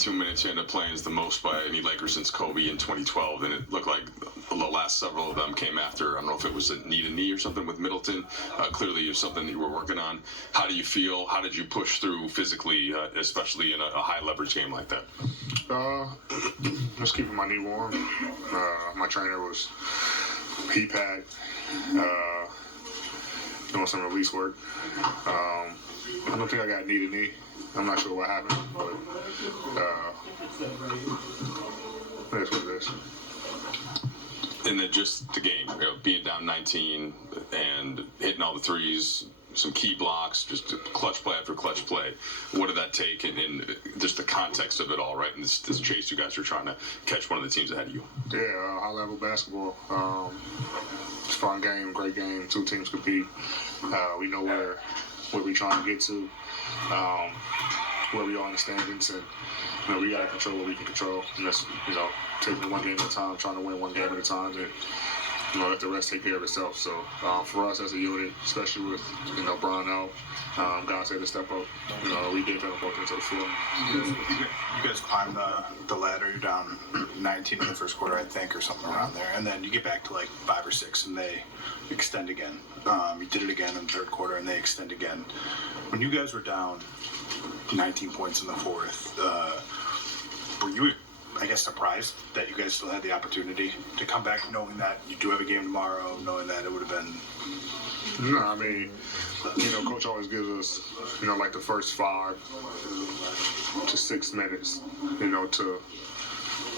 2 minutes you end up playing is the most by any Lakers since Kobe in 2012, and it looked like the last several of them came after. I don't know if it was a knee or something with Middleton. Clearly, it was something that you were working on. How do you feel? How did you push through physically, especially in a high leverage game like that? Just keeping my knee warm. My trainer was heat pack, doing some release work. I don't think I got knee to knee. I'm not sure what happened, but that's what it is. And then just the game, being down 19 and hitting all the threes, some key blocks, just clutch play after clutch play. What did that take, and just the context of it all, right? And this chase you guys are trying to catch one of the teams ahead of you. Yeah, high-level basketball. It's a fun game, great game. Two teams compete. We know where we're trying to get to, where we are in the standings, and we got to control what we can control. And that's taking one game at a time, trying to win one game at a time, and let the rest take care of itself. So for us as a unit, especially with Brian out, guys had to step up. We did that both into the floor. You guys climbed the ladder. You're down 19 in the first quarter, I think, or something around there, and then you get back to like 5 or 6, and they extend again. You did it again in the third quarter, and they extend again. When you guys were down 19 points in the fourth, were you, I guess, surprised that you guys still had the opportunity to come back, knowing that you do have a game tomorrow, knowing that it would have been? No, I mean, Coach always gives us, like the first 5 to 6 minutes, to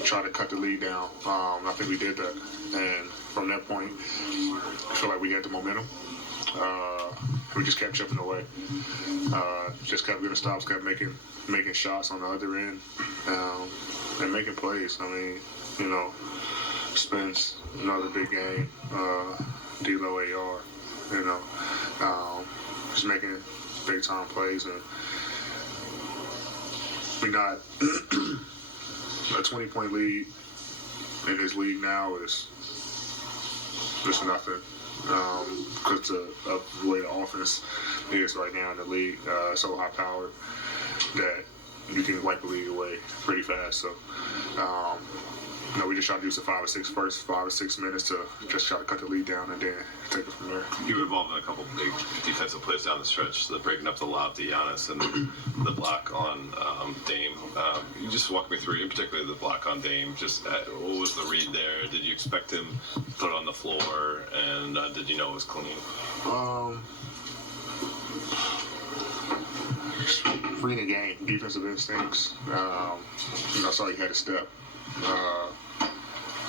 try to cut the lead down. I think we did that, and from that point, I feel like we had the momentum. We just kept chipping away. Just kept getting stops, kept making shots on the other end, and making plays. I mean, Spence, another big game. D'Lo, AR, just making big time plays, and we got a 20-point lead in this league now is just nothing. Because of the way the offense is right now in the league, so high powered that you can wipe the league away pretty fast. So, we just try to use the 5 or 6 minutes to just try to cut the lead down and then take it from there. You were involved in a couple big defensive plays down the stretch, so breaking up the lob to Giannis and the block on Dame. You just walk me through, in particular the block on Dame. Just what was the read there? Did you expect him to put it on the floor, and did you know it was clean? Reading the game, defensive instincts. I saw he had a step. I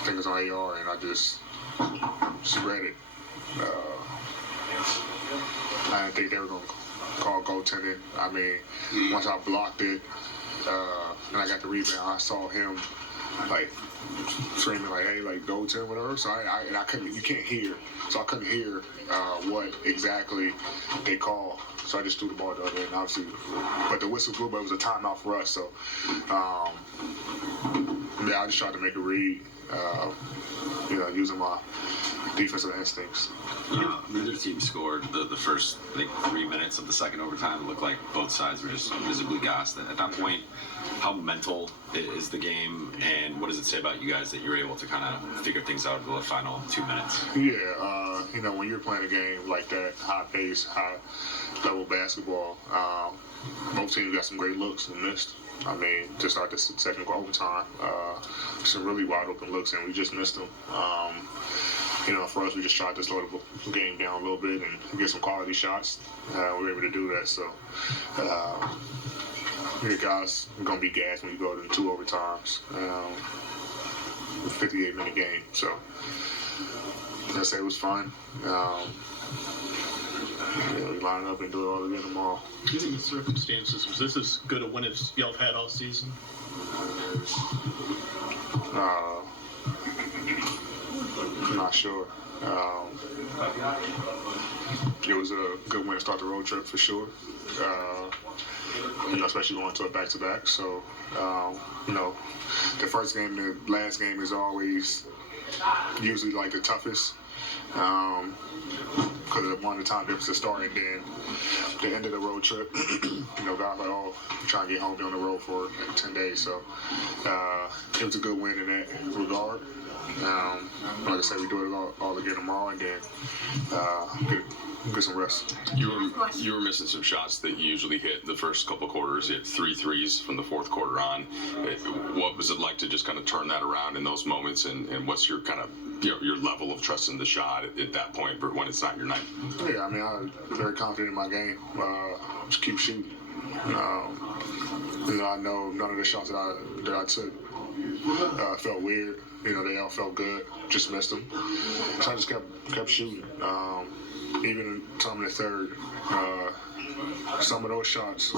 think it was on AR, and I just read it. I didn't think they were going to call goaltending. I mean, once I blocked it and I got the rebound, I saw him like screaming like, "Hey, like goaltend, whatever." So I couldn't. You can't hear, so I couldn't hear what exactly they called. So I just threw the ball the other way, and obviously, but the whistle blew, but it was a timeout for us. So I just tried to make a read, using my defensive instincts. Neither team scored the first 3 minutes of the second overtime. It looked like both sides were just visibly gassed. At that point, how mental is the game, and what does it say about you guys that you're able to kind of figure things out in the final 2 minutes? Yeah, when you're playing a game like that, high pace, high level basketball, both teams got some great looks and missed. I mean, to start the second overtime, some really wide open looks, and we just missed them. For us, we just tried to slow the game down a little bit and get some quality shots. We were able to do that. So, guys, are going to be gassed when you go to 2 overtimes. 58-minute game. So, I say it was fun. We line up and do it all again tomorrow. Given the circumstances, was this as good a win as y'all have had all season? I'm not sure. It was a good win to start the road trip for sure. Especially going to a back-to-back. So, the first game, the last game is always usually like the toughest. because of one of the time difference to start, and then the end of the road trip, you know, guys like, oh, I'm trying to get home, be on the road for like 10 days. So it was a good win in that regard. Like I said, we do it all again tomorrow, and then get some rest. You were missing some shots that you usually hit the first couple quarters. You hit 3 threes from the fourth quarter on. What was it like to just kind of turn that around in those moments? And what's your kind of your level of trust in the shot at that point, but when it's not your night? Yeah, I mean, I'm very confident in my game. Just keep shooting. You know, I know none of the shots that I took felt weird. You know, they all felt good. Just missed them. So I just kept shooting. Even some in the third, some of those shots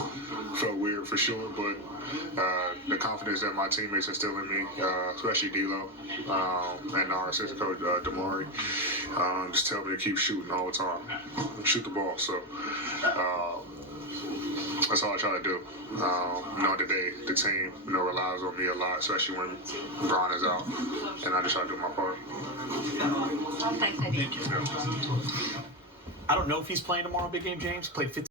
felt weird for sure, but the confidence that my teammates instill in me, especially D'Lo and our assistant coach Damari, just tell me to keep shooting all the time, shoot the ball. So that's all I try to do. Knowing that the team, you know, relies on me a lot, especially when Bron is out, and I just try to do my part. Thanks, Eddie. Yeah. I don't know if he's playing tomorrow, Big Game James. Played 15